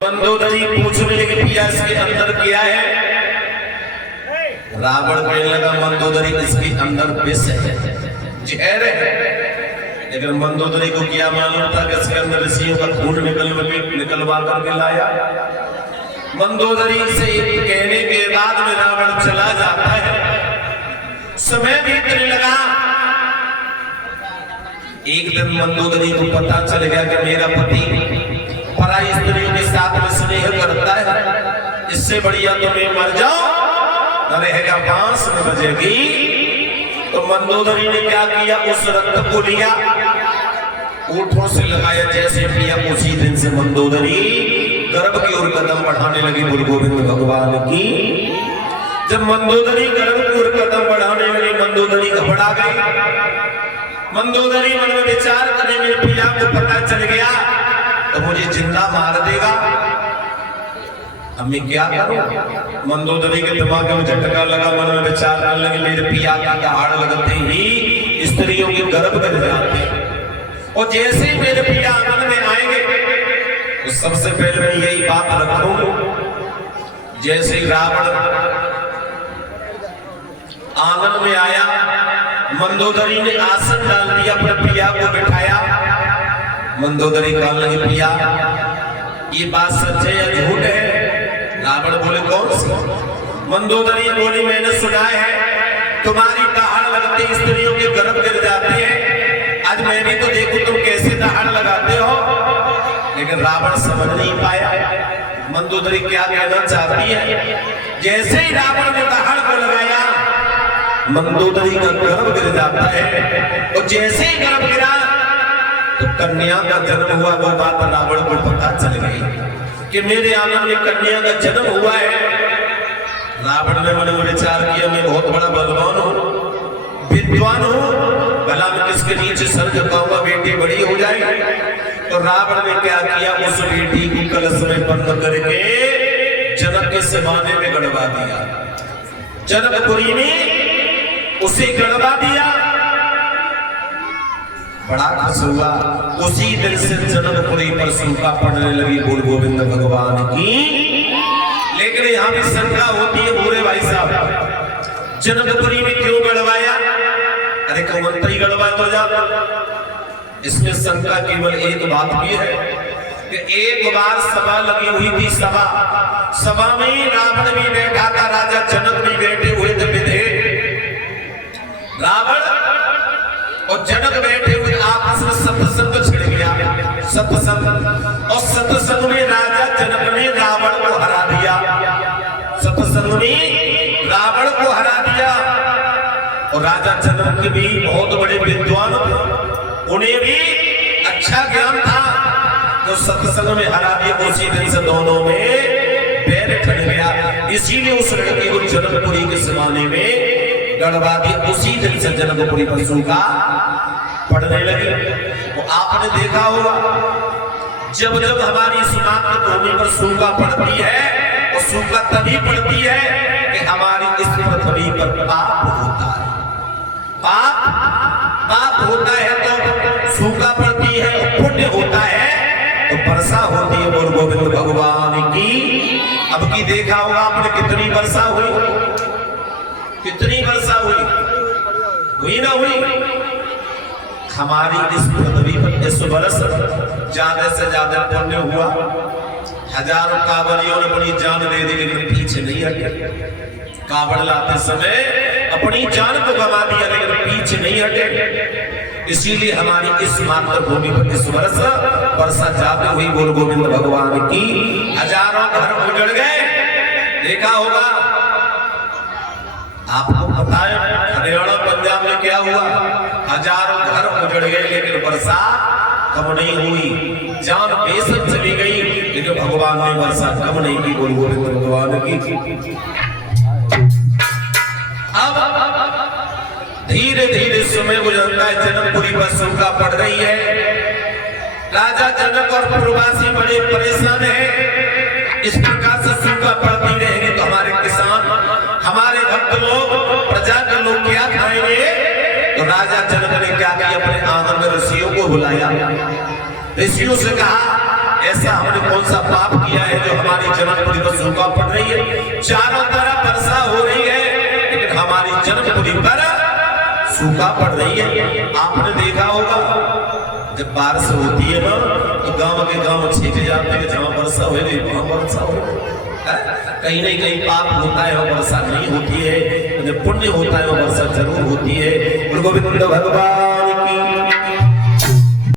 मंदोदरी पूछने लगी पिया इसके अंदर क्या है। रावण कहने लगा मंदोदरी इसके अंदर विष है, जहर है। लेकिन मंदोदरी को क्या मालूम था कि इसके अंदर ऋषियों का खून निकलवा करके लाया। मंदोदरी से कहने के बाद में रावण चला जाता है। समय बीतने लगा। एक दिन मंदोदरी को पता चल गया कि मेरा पति पराई स्त्रियों के साथ में स्नेह करता है, इससे बढ़िया तो मैं मर जाऊं, न रहेगा बांस न बजेगी। तो मंदोदरी ने क्या किया, उस रक्त को लिया, ऊँटों से लगाया, जैसे पिया उसी दिन से मंदोदरी गर्भ की ओर कदम बढ़ाने लगी। गुरु गोविंद भगवान की। जब मंदोदरी गर्भ की ओर कदम बढ़ाने लगी, मंदोदरी घबरा गई। मंदोदरी मन में विचार करने में पिया को पता चल गया तो मुझे जिंदा मार देगा, अब मैं क्या करूं। मंदोदरी के दिमाग में झटका लगा, मन में विचार करने लगे मेरे पिया की दहाड़ लगते ही स्त्रियों के गर्भ गिर जाते हैं, और जैसे ही मेरे पिया आंगन में आएंगे तो सबसे पहले मैं यही बात रखूं। जैसे ही रावण आंगन में आया, मंदोदरी ने आसन डाल दिया, अपने पिया को बिठाया। मंदोदरी कहने लगी पिया ये बात सच है या झूठ है। रावण बोले कौन सी। मंदोदरी बोली मैंने सुना है तुम्हारी दहाड़ लगते स्त्रियों के गर्भ गिर जाते हैं, आज मैं भी तो देखूं तुम कैसे दहाड़ लगाते हो। लेकिन रावण समझ नहीं पाया मंदोदरी क्या कहना चाहती है। जैसे ही रावण ने दहाड़ को लगाया, मंदोदरी का गर्भ गिर जाता है, और जैसे ही गर्भ गिरा तो कन्या का जन्म हुआ। वो बात रावण को पता चल गई कि मेरे आंगन में कन्या का जन्म हुआ है। रावण ने मन में विचार किया मैं बहुत बड़ा बलवान हूँ, विद्वान हूँ, भला मैं किसके नीचे सर झुकाऊंगा, बेटी बड़ी हो जाएगी। तो रावण ने क्या किया, उस बेटी को कलश में बंद करके जनक के सिमाने में गड़वा दिया, जनकपुरी में उसे गड़वा दिया। बड़ा खुश हुआ। उसी दिन से जनकपुरी पर शंका पड़ने लगी गुरु गोविंद भगवान की। लेकिन यहां भी शंका होती है पूरे भाई साहब, जनकपुरी में क्यों गड़वाया। अरे कौमंत्री गड़वा तो जाता। इसमें शंका केवल एक बात की है कि एक बार सभा लगी हुई थी। सभा में रावण भी बैठा था, राजा जनक भी बैठे हुए थे, विधेय रावण और जनक बैठे हुए, आपस में सत्संग छिड़ गया। सत्संग, और सत्संग में राजा जनक ने रावण को हरा दिया। सत्संग में रावण को हरा दिया। और राजा जनक के भी बहुत बड़े विद्वान थे, उन्हें भी अच्छा ज्ञान था, तो सत्संग में हरा दिया। उसी दिन से दोनों में पैर ठड़ गया। इसीलिए उस लड़की को जनकपुरी के जमाने में गड़वा दिया। उसी दिन से जनकपुरी पर सूखा पड़ने लगे। तो आपने देखा होगा जब जब हमारी इस मातृभूमि पर सूखा पड़ती है, और सूखा तभी पड़ती है कि हमारी इस पृथ्वी पर पाप होता है। पाप होता है तो सूखा पड़ती है, पुण्य होता है तो वर्षा होती है। बोल गोविंद भगवान की। अब की देखा होगा आपने कितनी वर्षा हुई, कितनी वर्षा हुई ना हुई। हमारी इस पृथ्वी पर इस वर्ष ज्यादा से ज्यादा पुण्य हुआ। हजारों कांवड़ियों ने अपनी जान दे दी, लेकिन पीछे नहीं हटे। कांवड़ लाते समय अपनी जान को गंवा दिया, लेकिन पीछे नहीं हटे। इसीलिए हमारी इस मातृभूमि पर इस वर्ष वर्षा ज्यादा हुई। बोल गोविंद भगवान की। हजारों घर उजड़ गए। देखा होगा आपको पता है हरियाणा पंजाब में क्या हुआ, हजारों घर उजड़ गए, लेकिन वर्षा कम नहीं हुई। जान बेशक चली गई, लेकिन भगवान ने वर्षा कम नहीं की। गुरु गोविंद भगवान की। अब धीरे धीरे समय गुजरता है, जनकपुरी पर सूखा पड़ रही है। राजा जनक और प्रवासी बड़े परेशान हैं। इस प्रकार से सूखा पड़ती रहेगी तो हमारे किसान, हमारे भक्त लोग, प्रजा के लोग क्या खाएंगे। तो राजा जनक ने क्या किया, अपने आंगन में ऋषियों को बुलाया। ऋषियों से कहा ऐसा हमने कौन सा पाप किया है जो हमारी जन्मपुरी पर सूखा पड़ रही है। चारों तरफ वर्षा हो रही है लेकिन हमारी जन्मपुरी पर सूखा पड़ रही है। आपने देखा होगा जब बारिश होती है ना तो गांव के गांव छीटे जाते हैं, जहां वर्षा हो रही वहां वर्षा हो कहीं नहीं कहीं पाप होता है और वर्षा नहीं होती है, पुण्य होता है और वर्षा जरूर होती है। गुरु गोविंद भगवान